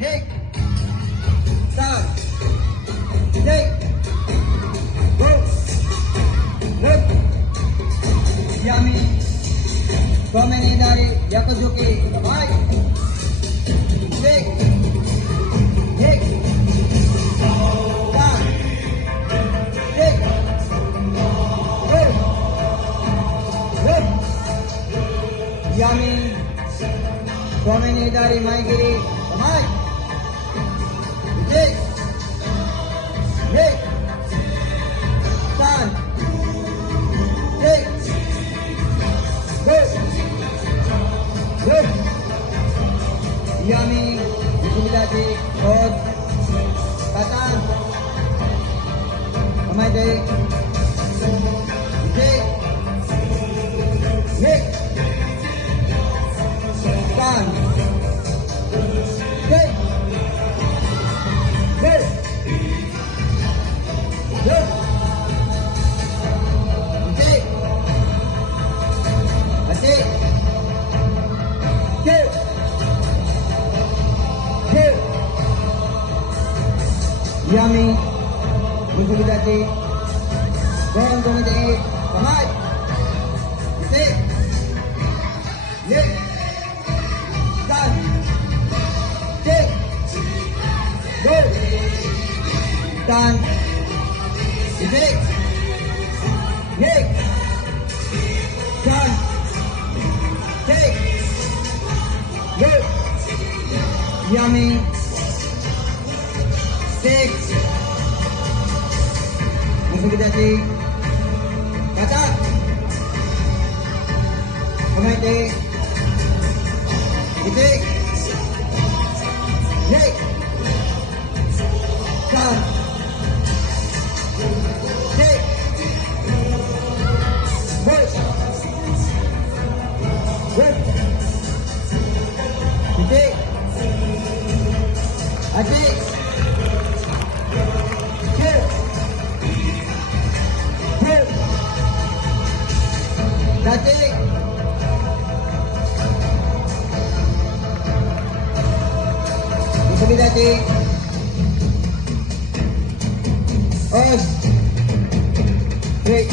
Nick. Start. Nick. Go. Good. Yummy. Komeni dari Yakuzuki. Bye. Nick. Nick. Start. Nick. Good. Good. Yummy. Komeni dari Maigiri. Bye. Nick. Nick. Stand. Nick. Good. Good. Yummy. Bismillahirrahmanirrahim. Good. Kata. Kamay day. Nick. Nick. Stand. Nick. Good. Good. Nick. Nick. Good. Good. Yummy. Gusto kita cik. Dorong dorong cik. Kamay. Nick. Nick. Stand. Nick. Good. Stand. Nick. Nick. Stand. Nick. Good. Yummy. 6. Gusto kita cik. Kata. Kamay cik. Nick. Nick. Stand. Nick. Good. Good. Nick. Adik. Good. Good. Adik. Bisa kita cik. Os. Break.